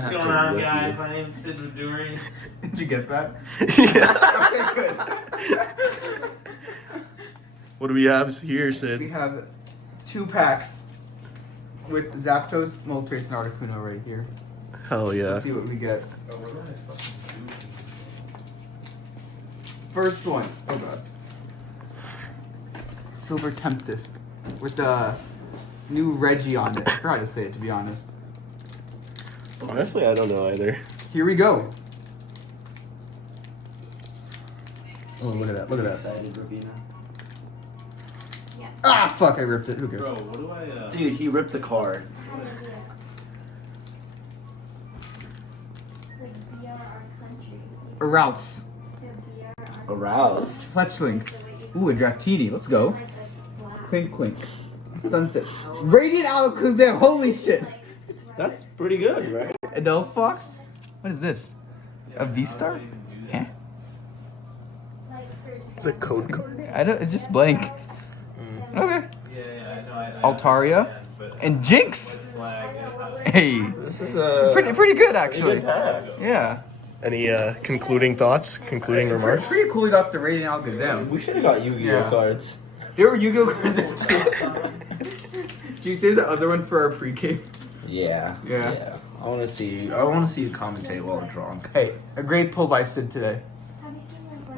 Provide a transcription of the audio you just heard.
What's going on, guys? My name is Sid Vadduri. Did you get that? Yeah. Okay, good. What do we have here, Sid? We have 2 packs with Zapdos, Moltres, and Articuno right here. Hell yeah. Let's see what we get. First one. Oh god. Silver Tempest with the new Reggie on it. I forgot to say it, to be honest. Honestly, I don't know either. Here we go. Oh, look at that. Look at that. Excited, Rabina. Ah, fuck, I ripped it. Who cares? Bro, what do I, Dude, he ripped the card. Routes. Aroused. Fletchling. Ooh, a Dratini. Let's go. Clink, clink. Sunfish. Radiant Alakazam. Holy shit. That's pretty good, right? Adele Fox? What is this? A V-Star? Eh? It's a code card. I don't, it's just blank. Okay. Yeah, I know. Altaria. And Jinx. Hey. This is Pretty good, actually. Good pack. Yeah. Any concluding thoughts? Concluding remarks? Pretty cool we got the Radiant Alakazam. We should have got Yu-Gi-Oh Yeah. cards. There were Yu-Gi-Oh cards there too. Did you save the other one for our pre-game? Yeah. Yeah. I want to see the commentate while drunk. Hey, a great pull by Sid today.